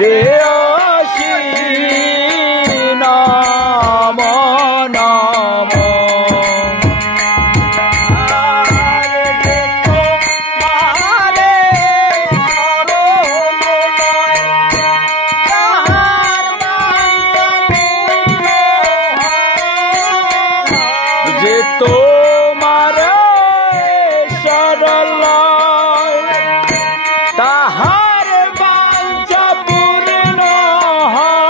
প্রেয়সী নম নম। যে তোমার সরল তাহার বাঞ্ছা পূর্ণ হয়।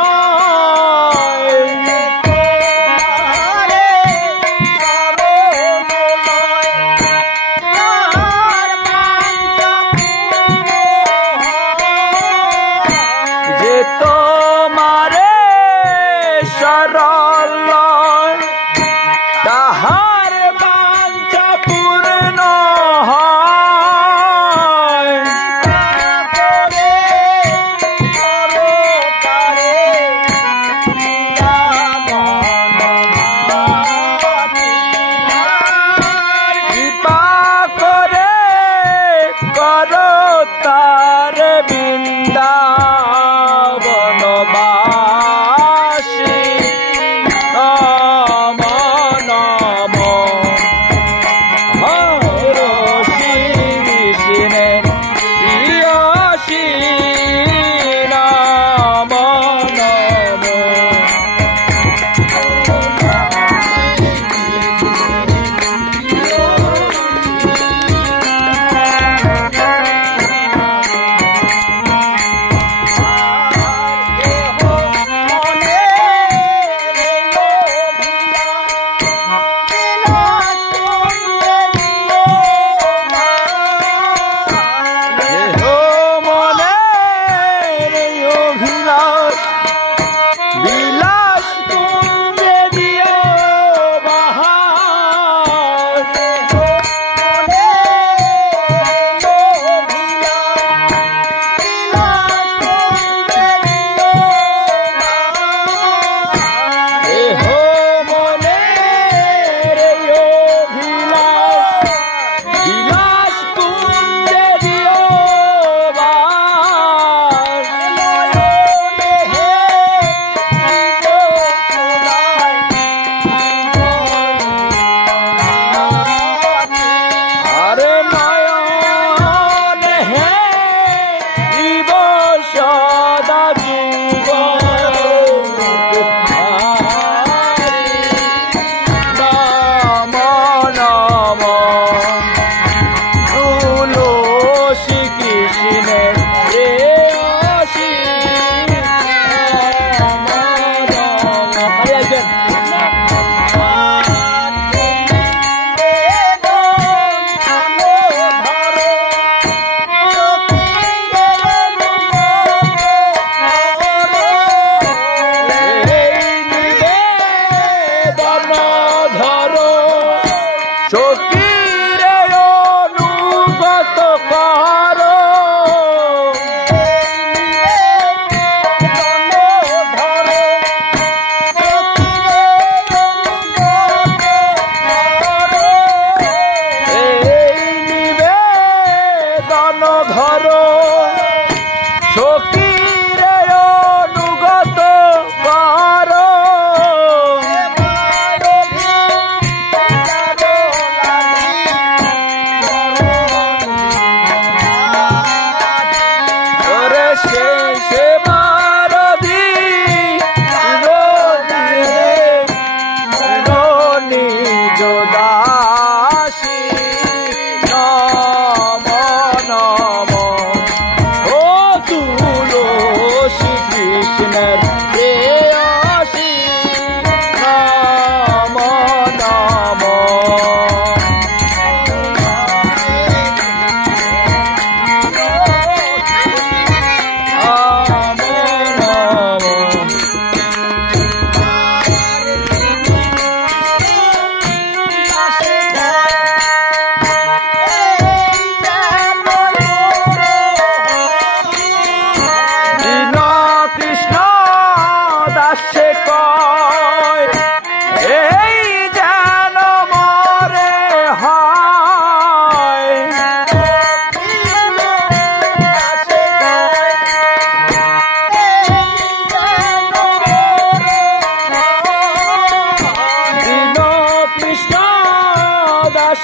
যে তোমার সরল তাহার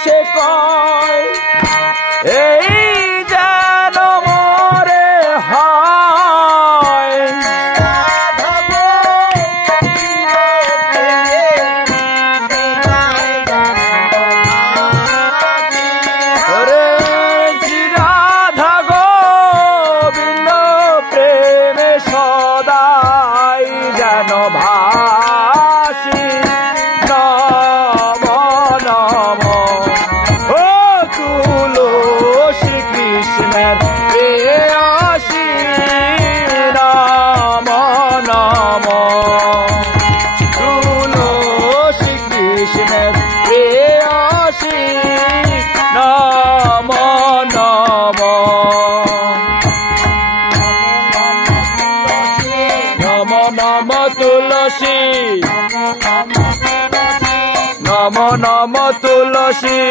সে কয় এই যেন মরে হয় রে শ্রী রাধা গোবিন্দ প্রেমে সদাই যেন ভাসি নম নম ও তুলসী কৃষ্ণের প্রেয়সী নম নম তুলসী কৃষ্ণের প্রেয়সী নম নম নম নম তুলসী নম নম তুলসী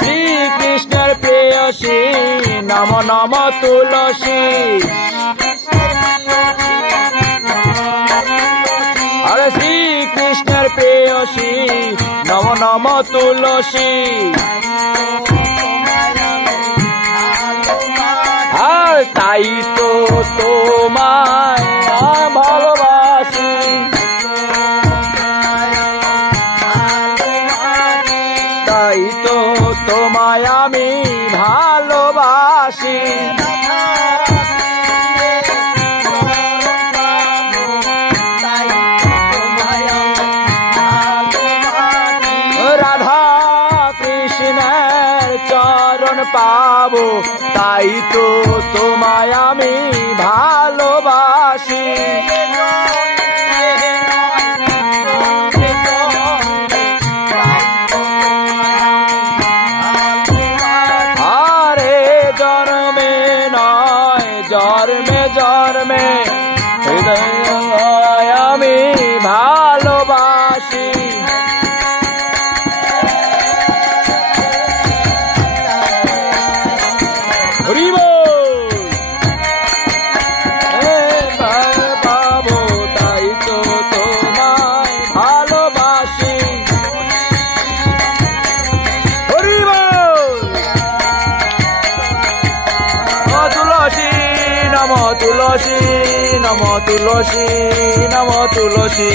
শ্রী কৃষ্ণের প্রেয়সী নম নম তুলসী আরে শ্রী কৃষ্ণের প্রেয়সী নম নম তুলসী আর তাই তো তোমায় ভালোবাসি তাই তো তোমায় আমি ভালোবাসি রাধা কৃষ্ণের চরণ পাবো তাই তো তোমায় আমি ভালোবাসি আরে জন্মে নয় জন্মে জন্মে হৃদয় আমি ভালোবাসি হরিব পাবো তাই তো তোমায় ভালোবাসি হরিব তুলসী নম তুলসী নম তুলসী নম তুলসী